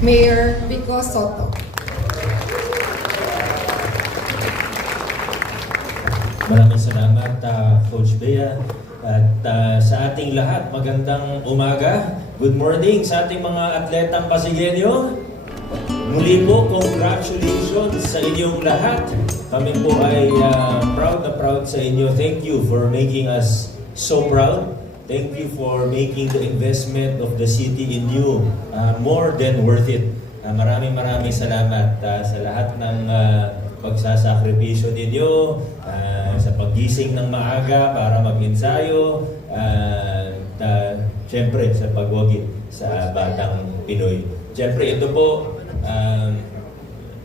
Mayor Vico Soto. Maraming salamat, Coach Bea. At sa ating lahat, magandang umaga. Good morning sa ating mga atletang Pasigueño. Muli po, congratulations sa inyong lahat. Kami po ay proud na proud sa inyo. Thank you for making us so proud. Thank you for making the investment of the city in you more than worth it. Maraming salamat sa lahat ng pagsasakripisyo ninyo, sa paggising ng maaga para mag-ensayo, siyempre sa pagwagi sa Batang Pinoy. Siyempre ito po,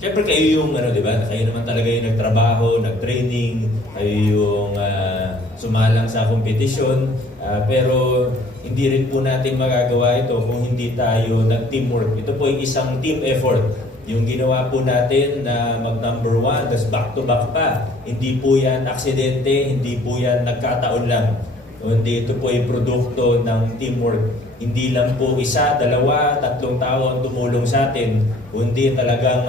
siyempre kayo yung di ba? Kayo naman talaga yung nagtrabaho, nag-training, kayo yung sumalang sa kompetisyon, pero hindi rin po natin magagawa ito kung hindi tayo nag-teamwork. Ito po ay isang team effort. Yung ginawa po natin na mag-number 1, tas back-to-back pa. Hindi po yan aksidente, hindi po yan nagkataon lang. Kundi ito po ay produkto ng teamwork. Hindi lang po isa, dalawa, tatlong tao ang tumulong sa atin. Kundi talagang,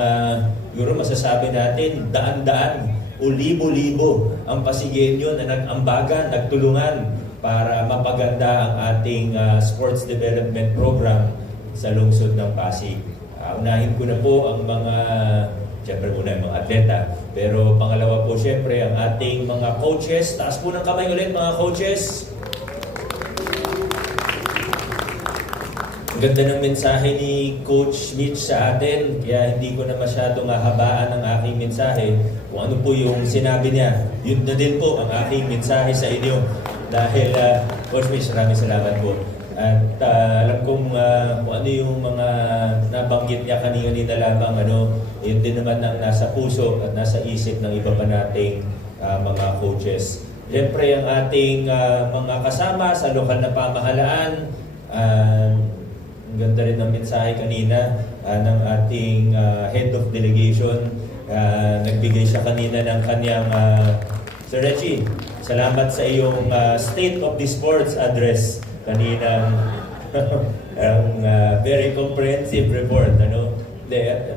siguro masasabi natin, daan-daan o libo-libo ang Pasigueño na nag-ambagan, nagtulungan para mapaganda ang ating sports development program sa lungsod ng Pasig. Unahin ko na po ang mga, siyempre muna ang mga atleta, pero pangalawa po siyempre ang ating mga coaches. Taas po ng kamay ulit mga coaches. Ang ganda ng mensahe ni Coach Mitch sa atin, kaya hindi ko na masyadong hahabaan ang aking mensahe. Kung ano po yung sinabi niya, yun na din po ang aking mensahe sa inyo. Dahil, Coach Mitch, maraming salamat po. At alam kong kung ano yung mga nabanggit niya kanina lamang, yun din naman ang nasa puso at nasa isip ng iba pa nating mga coaches. Siyempre ang ating mga kasama sa lokal na pamahalaan, ang ganda rin ng mensahe kanina ng ating head of delegation. Nagbigay siya kanina ng kanyang, Sir Reggie, salamat sa iyong State of the Sports address kanina. Very comprehensive report.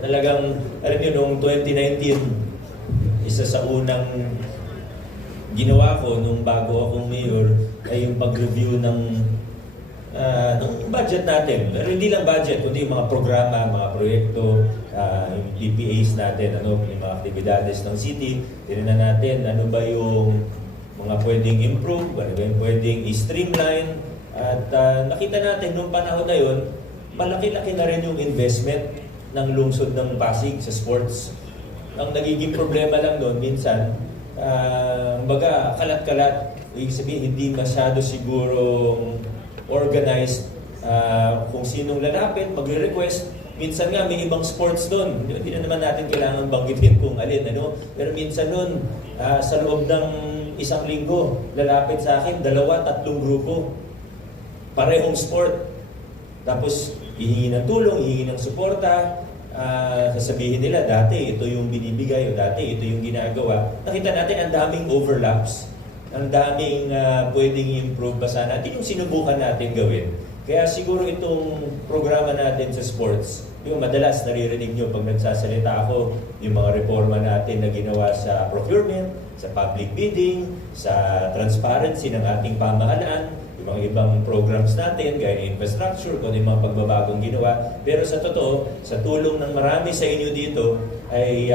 Talagang, alam niyo, noong 2019, isa sa unang ginawa ko nung bago akong mayor ay yung pag-review ng budget natin. Pero hindi lang budget, kundi yung mga programa, mga proyekto, yung PPAs natin, yung mga aktibidades ng city. Tinignan natin ano ba yung mga pwedeng improve, ano ba yung pwedeng i-streamline. At nakita natin noong panahon na yun, malaki-laki na rin yung investment ng lungsod ng Pasig sa sports. Ang nagiging problema lang doon, minsan, baga kalat-kalat, ibig sabihin hindi masyado sigurong organized kung sinong lalapit, magre-request. Minsan nga may ibang sports doon. Hindi na naman natin kailangan banggitin kung alin. Pero minsan doon, sa loob ng isang linggo, lalapit sa akin, 2-3 grupo. Parehong sport. Tapos, hihingi ng tulong, hihingi ng suporta. Sasabihin nila, dati ito yung binibigay o dati ito yung ginagawa. Nakita natin ang daming overlaps. Ang daming pwedeng improve ba sana. At yung sinubukan natin gawin. Kaya siguro itong programa natin sa sports, yung madalas naririnig nyo pag nagsasalita ako, yung mga reforma natin na ginawa sa procurement, sa public bidding, sa transparency ng ating pamahalaan, yung mga ibang programs natin, gaya ng infrastructure, kung yung mga pagbabagong ginawa. Pero sa totoo, sa tulong ng marami sa inyo dito, ay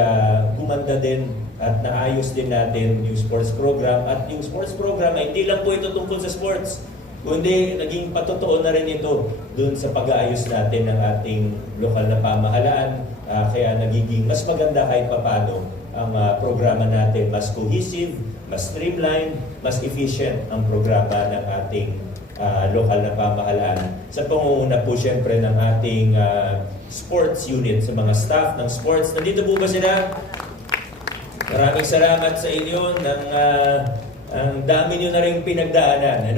gumanda din at naayos din natin yung sports program. At yung sports program ay hindi lang po ito tungkol sa sports, kundi naging patotoo na rin ito dun sa pag-aayos natin ng ating lokal na pamahalaan. Kaya nagiging mas maganda kahit papano ang programa natin, mas cohesive, mas streamlined, mas efficient ang programa ng ating lokal na pamahalaan. Sa pangunguna po siyempre ng ating sports unit, sa mga staff ng sports. Nandito po ba sila? Maraming salamat sa inyo. Ang dami nyo na rin pinagdaanan.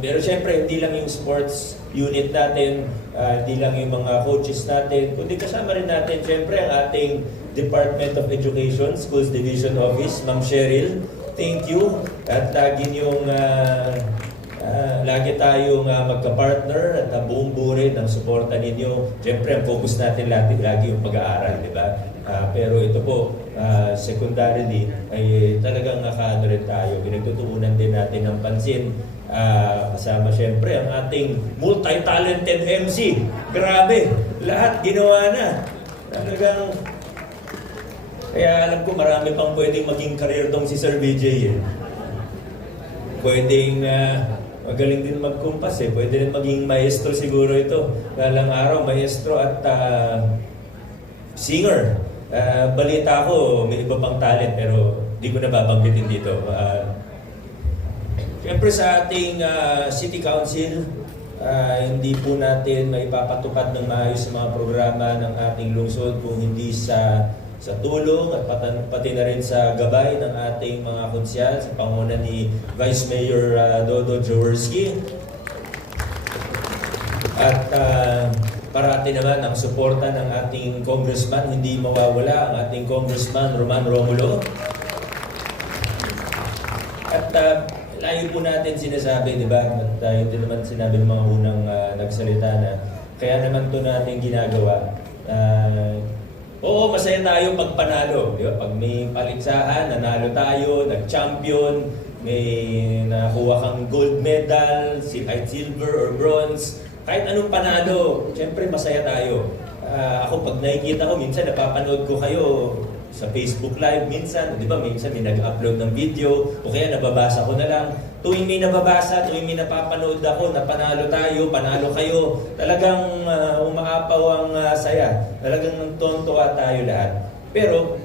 Pero siyempre, hindi lang yung sports unit natin, hindi lang yung mga coaches natin, kundi kasama rin natin siyempre ang ating Department of Education, Schools Division Office, Ma'am Cheryl. Thank you. At lagi niyong lagi tayong magka-partner at buong buo rin ng suporta ninyo. Siyempre, ang focus natin lagi yung pag-aaral, di ba? Pero ito po, secondarily, ay talagang nakaano rin tayo. Pinagtutuunan din natin ng pansin. Kasama siyempre ang ating multi-talented MC. Grabe, lahat ginawa na. Talagang, kaya alam ko marami pang pwedeng maging career tong si Sir BJ. Pwedeng magaling din magkumpas eh. Pwede rin maging maestro siguro ito. Dalang araw, maestro at singer. Balita ko, may iba pang talent pero di ko na babanggitin dito. Siyempre sa ating City Council, hindi po natin maipapatupad ng maayos sa mga programa ng ating lungsod kung hindi sa tulong at pati na rin sa gabay ng ating mga konsyal sa panguna ni Vice Mayor Dodo Jaworski. At parati naman ang suporta ng ating congressman, hindi mawawala ang ating congressman Roman Romulo. At layo po natin sinasabi, di ba? At yun din naman sinabi ng mga unang nagsalita na kaya naman to natin ginagawa. Oo, masaya tayo pag panalo. Di ba? Pag may paligsahan, nanalo tayo, nag-champion, may nakuha kang gold medal, kahit silver or bronze, kahit anong panalo, siyempre masaya tayo. Ako pag nakikita ko, minsan napapanood ko kayo sa Facebook Live, minsan, di ba, minsan may nag-upload ng video, o kaya nababasa ko na lang. Tuwing may nababasa, tuwing may napapanood ako, na panalo tayo, panalo kayo, talagang umaapaw ang saya. Talagang tuwan-tuwa tayo lahat. Pero,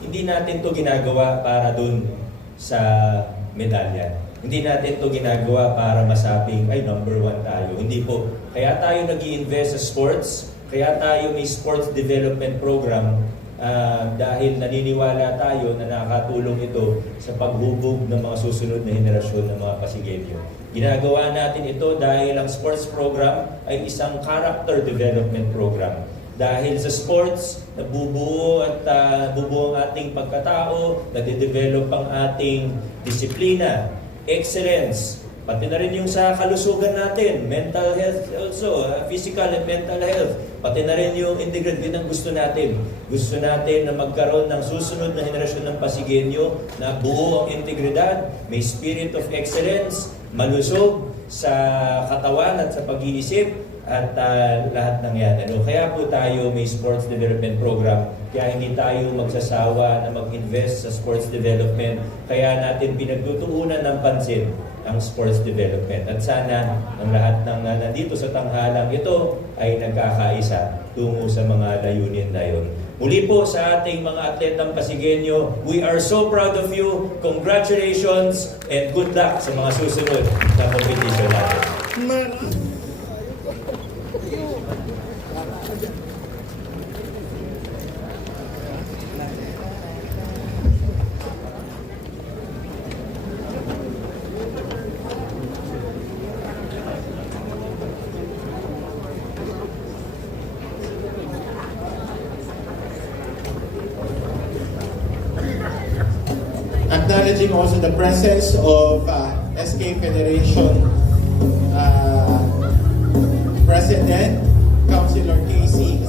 hindi natin to ginagawa para dun sa medalya. Hindi natin to ginagawa para masabing, ay, number 1 tayo. Hindi po. Kaya tayo nag-i-invest sa sports, kaya tayo may sports development program, dahil naniniwala tayo na nakakatulong ito sa paghubog ng mga susunod na henerasyon ng mga Pasigueño. Ginagawa natin ito dahil ang sports program ay isang character development program. Dahil sa sports, nabubuo at bubuo ang ating pagkatao, nade-develop ang ating disiplina, excellence, pati na rin yung sa kalusugan natin, mental health also, physical and mental health, pati na rin yung integrate din ang gusto natin. Gusto natin na magkaroon ng susunod na henerasyon ng Pasigueño na buo ang integridad, may spirit of excellence, malusog sa katawan at sa pag-iisip, at lahat ng yan. Kaya po tayo may sports development program. Kaya hindi tayo magsasawa na mag-invest sa sports development. Kaya natin pinagtutuunan ng pansin ang sports development. At sana ang lahat ng nandito sa tanghalang ito ay nagkakaisa tungo sa mga layunin na yun. Muli po sa ating mga atletang Pasigueño, we are so proud of you. Congratulations and good luck sa mga susunod na competition natin. Acknowledging also the presence of SK Federation President, Councilor Casey.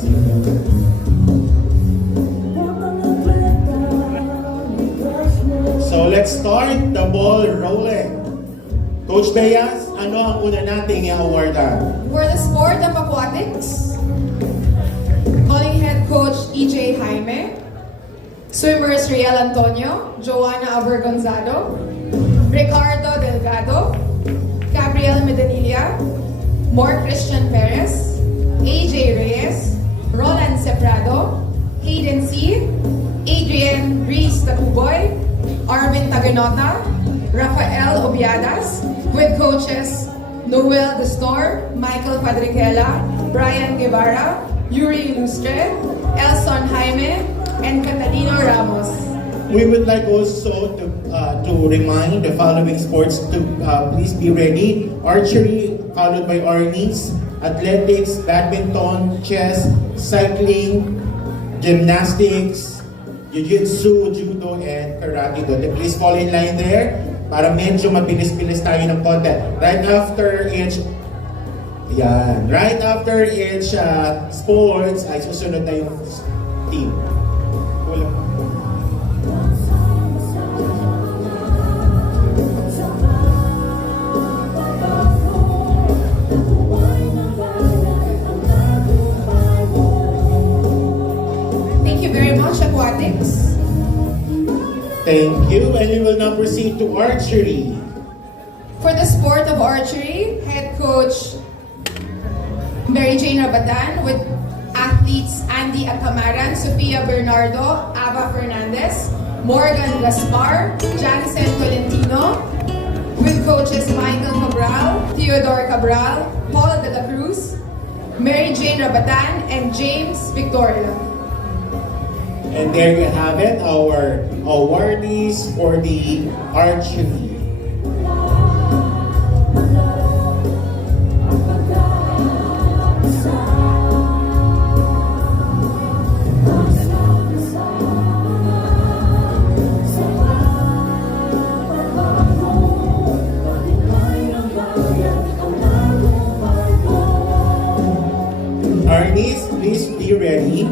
So let's start the ball rolling. Coach Beyas, ano ang una nating i-awardan? For the sport of aquatics, calling head coach EJ Jaime, swimmers Riel Antonio, Joanna Abergonzado, Ricardo Delgado, Gabriel Medanilla, More Christian Perez, AJ Reyes, Roland Seprado, Hayden C, Adrian Reese Tapuboy, Arvin Taganota, Rafael Obiadas, with coaches Noel Destor, Michael Padriquela, Brian Guevara, Yuri Lustre, Elson Jaime, and Catalino Ramos. We would like also to remind the following sports to please be ready. Archery, followed by Arnis, athletics, badminton, chess, cycling, gymnastics, jiu-jitsu, judo, and karate. Please fall in line there. para medyo mabilis-bilis tayo ng konti. Right after each sports ay susunod na yung team. Wala. Thank you very much, Aquatics. Thank you, and we will now proceed to archery. For the sport of archery, head coach Mary Jane Rabatan with athletes Andy Acamaran, Sofia Bernardo, Ava Fernandez, Morgan Gaspar, Jansen Tolentino, with coaches Michael Cabral, Theodore Cabral, Paul de la Cruz, Mary Jane Rabatan, and James Victoria. And there you have it, our awardees for the archery. Arnis, please be ready.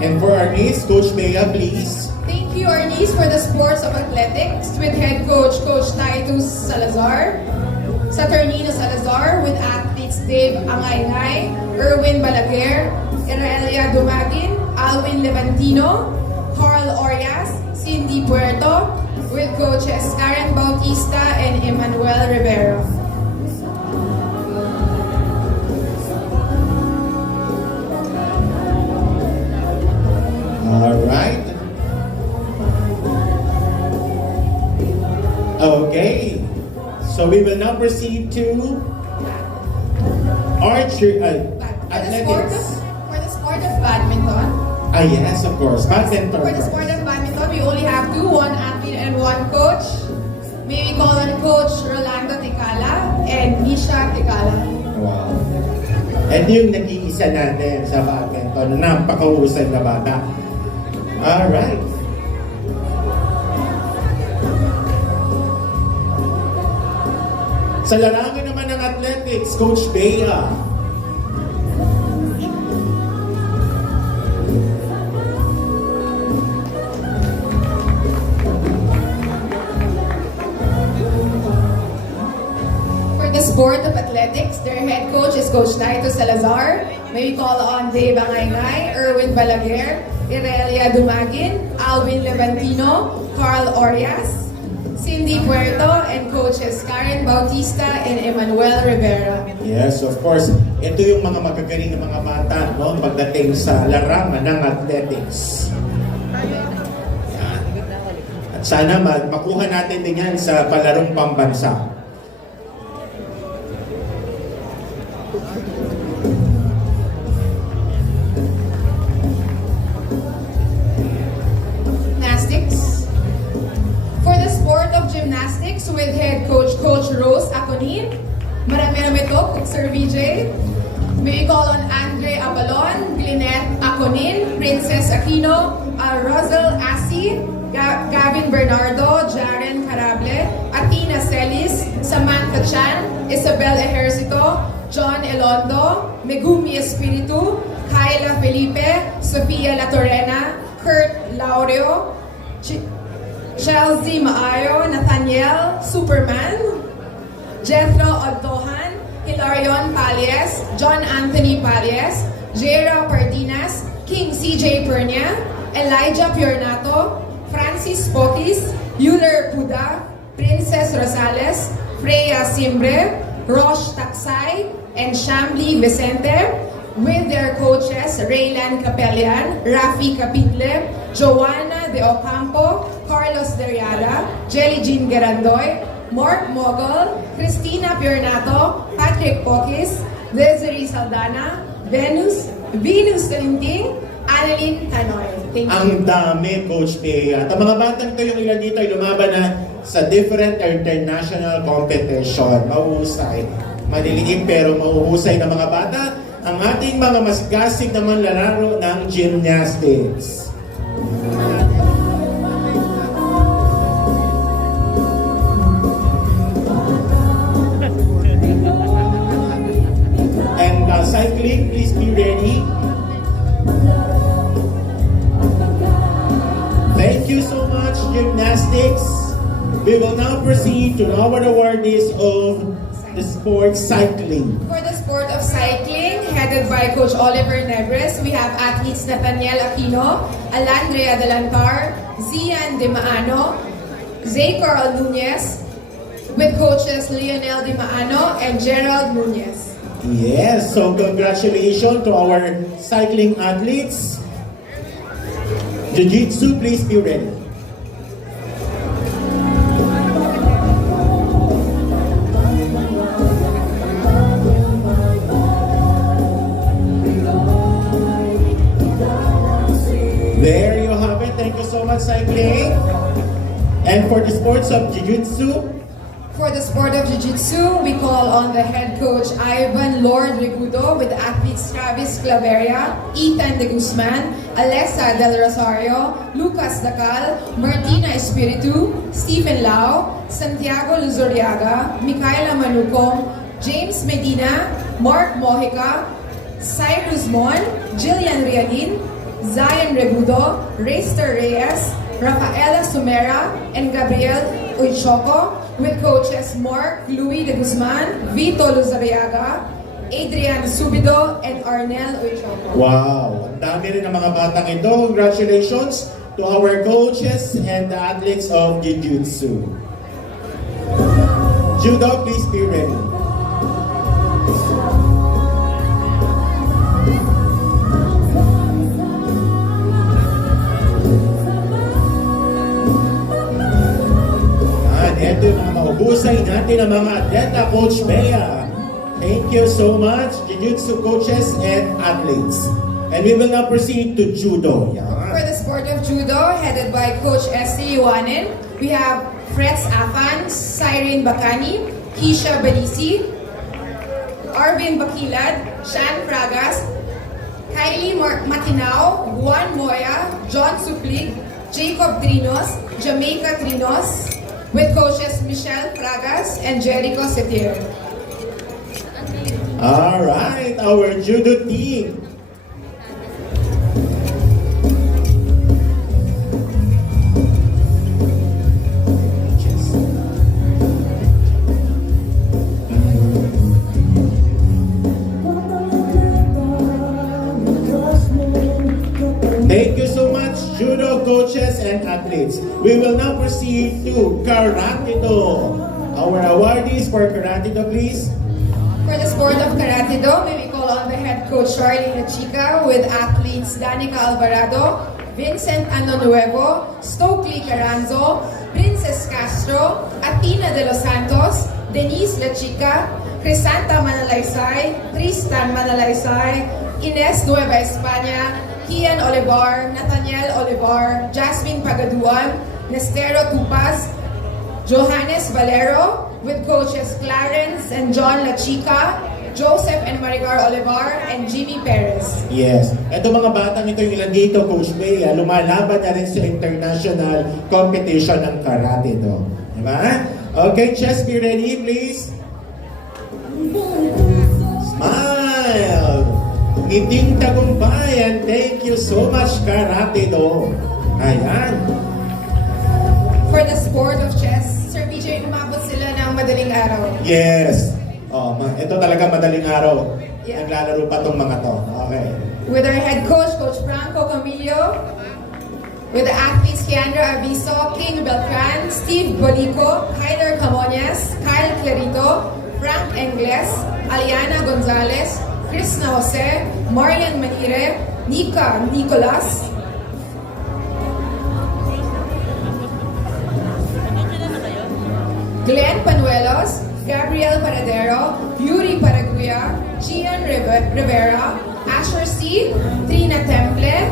And for Arnis, Coach Bea, please. Thank you, Arnis, for the sports of athletics with head coach, Coach Titus Salazar. Saturnino Salazar with athletes Dave Angay-Ngay, Erwin Balaguer, Irelia Dumagin, Alwin Levantino, Carl Orias, Cindy Puerto, with coaches Karen Bautista and Emmanuel Rivera. All right. Okay. So we will now proceed to archery, athletics. For the sport of badminton, Ah, yes, of course. Badminton. for the sport of badminton, we only have one athlete and one coach. May we call on Coach Rolando Ticala and Nisha Ticala. Wow. And yung nag-iisa natin sa badminton, napakahusay na bata. Alright. Sa larangan naman ng athletics, Coach Bea. For the sport of athletics, their head coach is Coach Titus Salazar. May we call on Dave Angay-Ngay, Erwin Balaguer, Irelia Dumagin, Alvin Levantino, Carl Orias, Cindy Puerto, and coaches Karen Bautista and Emmanuel Rivera. Yes, of course. Ito yung mga magagaling na mga bata, no? Pagdating sa larangan ng athletics. Yan. At sana makuha natin din yan sa palarong pambansa. Gymnastics. For the sport of gymnastics with head coach Rose Aconin, marami to, Sir VJ. May we call on Andre Abalon, Glinette Aconin, Princess Aquino, Rosel Asi, Gavin Bernardo, Jaren Carable, Atina Celis, Samantha Chan, Isabel Ejercito, John Elondo, Megumi Espiritu, Kyla Felipe, Sofia La Torrena, Kurt Laureo, Chelsea Maayo, Nathaniel Superman, Jethro Odtohan, Hilarion Palies, John Anthony Palies, Jera Pardinas, King CJ Pernia, Elijah Piornato, Francis Potis, Euler Puda, Princess Rosales, Freya Simbre, Rosh Taksay, and Shambly Vicente, with their coaches Raylan Capellian, Rafi Capitle, Joanna De Ocampo, Carlos Deriala, Jelly Jean Gerandoy, Mark Mogol, Christina Piornato, Patrick Pokis, Desiree Saldana, Venus Talinting, Annalyn Tanoy. Thank you. Ang dami, Coach Bea. At ang mga batang ito, yung ilan dito ay lumaban na sa different international competition. Mahusay. maliliit pero mahuhusay na mga bata, ang ating mga masgasig naman lalaro ng gymnastics. And cycling, please be ready. Thank you so much, gymnastics. We will now proceed to our awardees of the sport cycling. For the sport of cycling, headed by Coach Oliver Nebres, we have athletes Nathaniel Aquino, Alandrea Delantar, Zian De Maano, Zay Carl Nunez, with coaches Lionel De Maano and Gerald Nunez. Yes, so congratulations to our cycling athletes. Jiu-Jitsu, please be ready. There you have it. Thank you so much, cycling. And for the sports of Jiu-Jitsu, For the sport of Jiu-Jitsu, we call on the head coach Ivan Lord Regudo with athletes Travis Claveria, Ethan De Guzman, Alexa Del Rosario, Lucas Dacal, Martina Espiritu, Stephen Lau, Santiago Luzuriaga, Micaela Manucong, James Medina, Mark Mojica, Cyrus Mon, Jillian Rialin, Zion Regudo, Rayster Reyes, Rafaela Sumera, and Gabriel Uichoco, with coaches Mark Louis De Guzman, Vito Luzariaga, Adrian Subido, and Arnel Uichoco. wow, ang dami rin ng mga batang ito. Congratulations to our coaches and the athletes of Jiu-Jitsu. Judo, please be ready. Ito yung mga maubusay natin ang mga atleta, Coach Bea. Thank you so much, Jiu-Jitsu coaches and athletes. And we will now proceed to Judo. For the sport of Judo, headed by Coach S.C. Iwanin, we have Freds Afan, Cyrene Bacani, Keisha Balisi, Arvin Bakilad, Shan Fragas, Kylie Matinao, Juan Moya, John Suplig, Jacob Trinos, Jamaica Trinos, with coaches Michelle Fragas and Jericho Setier. All right, our Judo team. Thank you so much, Judo coaches and athletes. We will now proceed to Karate-Do. Our awardees for Karate-Do, please. For the sport of Karate-Do, may we call on the head coach Charlie Lachica with athletes Danica Alvarado, Vincent Anonuevo, Stokely Caranzo, Princess Castro, Atina de los Santos, Denise Lachica, Crisanta Manalaysay, Tristan Manalaysay, Ines Nueva España, Kian Olivar, Nathaniel Olivar, Jasmine Pagaduan, Nestero Tupaz, Johannes Valero, with coaches Clarence and John Lachica, Joseph and Maricar Olivar, and Jimmy Perez. Yes. Ito mga batang ito yung ilan dito, Coach Bea, lumalaban na rin sa international competition ng Karate-Do. Diba? Okay, chess, be ready, please. Smile! Ngiting tagumpay, and thank you so much, Karate-Do. Ayan. For the sport of chess, Sir PJ, umabot sila ng madaling araw. Yes. Oh, ito talaga madaling araw. Yeah. Naglalaro pa tong mga to. Okay. With our head coach, Coach Franco Camillo, with the athletes Keandra Aviso, King Beltran, Steve Bolico, Kyler Camones, Kyle Clarito, Frank Engles, Aliana Gonzalez, Krishna Jose, Marian Manire, Nika Nicolas, Glenn Panuelos, Gabriel Paradero, Yuri Paraguya, Gian Rivera, Asher C, Trina Temple,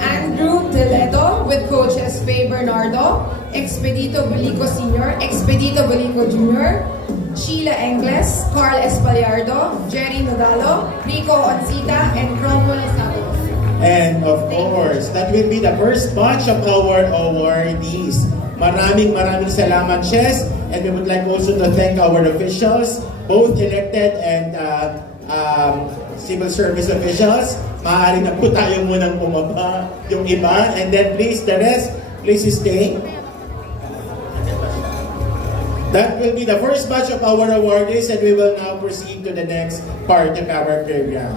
Andrew Teledo with coach coaches Faye Bernardo, Expedito Belico Sr., Expedito Belico Jr., Sheila Engles, Carl Espaliardo, Jerry Nodalo, Rico Oncita, and Cromwell Santos. And of course, that will be the first batch of our awardees. Maraming salamat, Chess. And we would like also to thank our officials, both elected and civil service officials. Maaari na po tayo munang bumaba yung iba. And then please, the rest, please stay. That will be the first batch of our awardees, and we will now proceed to the next part of our program.